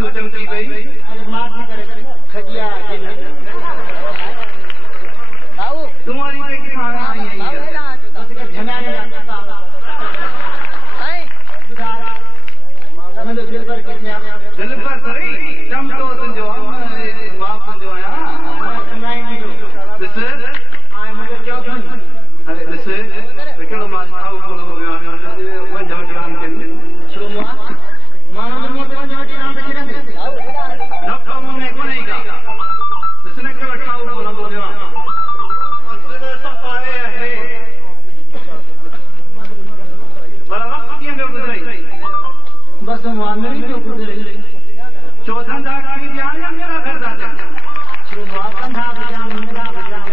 तो चमकी भाई अरे मार करे खजिया बाबू तुम्हारी पे की खाना आई है उसके झनाने लगता नहीं मैं तो दिल पर कितने दिल पर सही चमको तुझो बाप जो आया नहीं दिस आई मुझे क्यों अरे दिस कहिड़ो मां खाओ बोलो वंज वटरान के छो मां मोटे वंज वटरान के रंग डॉक्टर मुने कोने का इसने कहिड़ो खाओ बोलो बोलो असले सब आए है बड़ा वक्त कीअं पियो गुज़रे बस मांगरी क्यों गुजरे चौधन दाखी ध्यान या मेरा घर दादा छो कंधा बजाम मेरा बजाम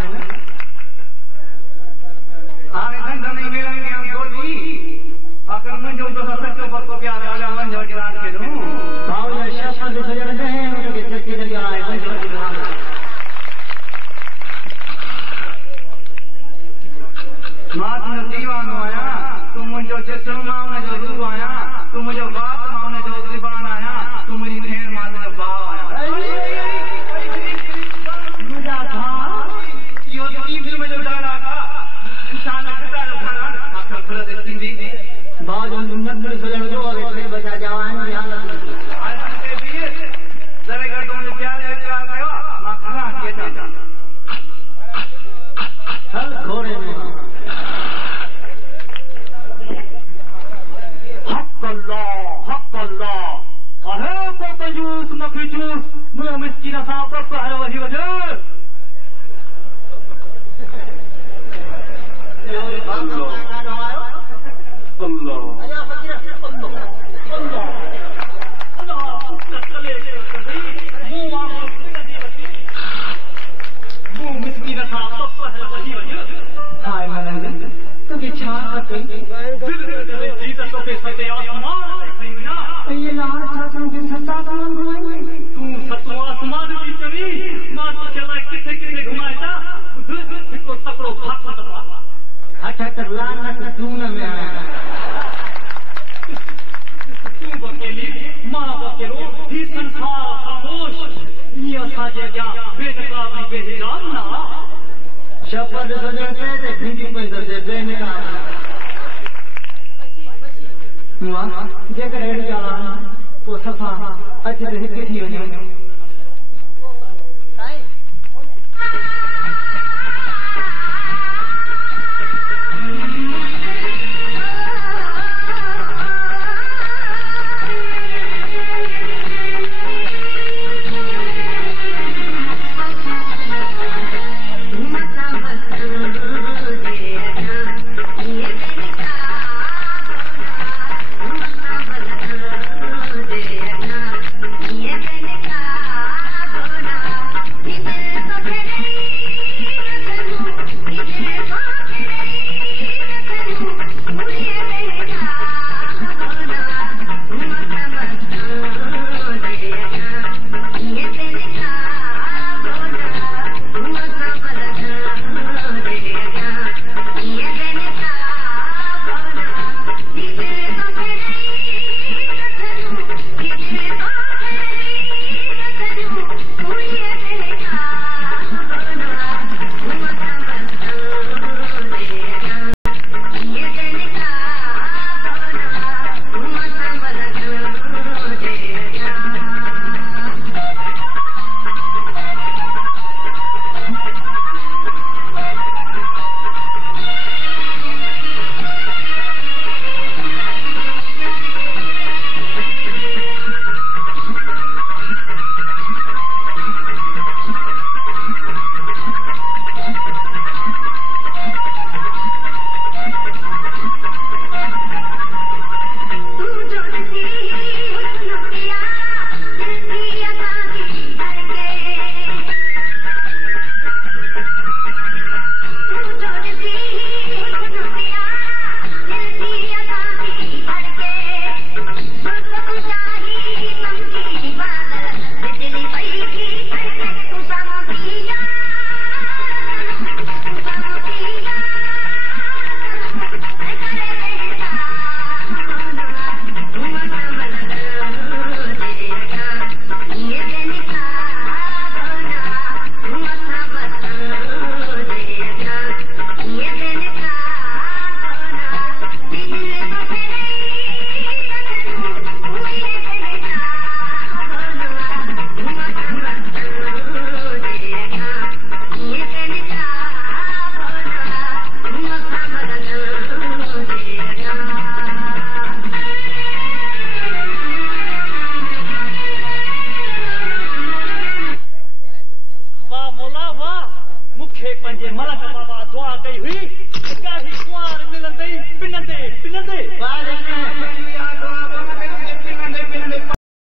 हाणे धंधा नहीं मेरा में गोली आखिर मुंहिंजो तो सचो पक्को प्यार आया वंज वटरान के नु भाव या शासन जो सजण दे उनके चक्की लगा है वंज वटरान मां तुझो दीवानो आया तू मुंहिंजो जिस्म मां उनजो रूह आया तू मुंहिंजो बाप मां उनजो ज़बान आया तू मुंहिंजी भेण मां तुंहिंजो भाउ आया मुझा भाव इहो टी फिल्म जो डायलॉग आहे इंसान खटा जो घर आखिर खुलत थींदी भाव जो नंदर सजण जो अगे टे बचा जावान ध्यान रखो आज के वीर जरे घर तुमने प्यार इकरार कयो मां खरा के ता हल घोड़े में हक अल्लाह अरे को कंजूस मखी जूस मुंह मिस्कीन सा पर पहर वही वजह ये लाल सासों के सत्ता कौन घुमाएंगे तू सतो आसमान की चवी मां तो चला किथे किथे घुमाएता को तकड़ो भाग दबा हट लानत दून में आया तू बकेली मां बकेलो ही संसार खामोश ये असाजे क्या बेनकाब नहीं बेहिजाब ना शपथ सजणते ते भिंडी पंदर जे बेनेका वाह जेकर हेड़ी जाला तो सफा अच हिक थी वञे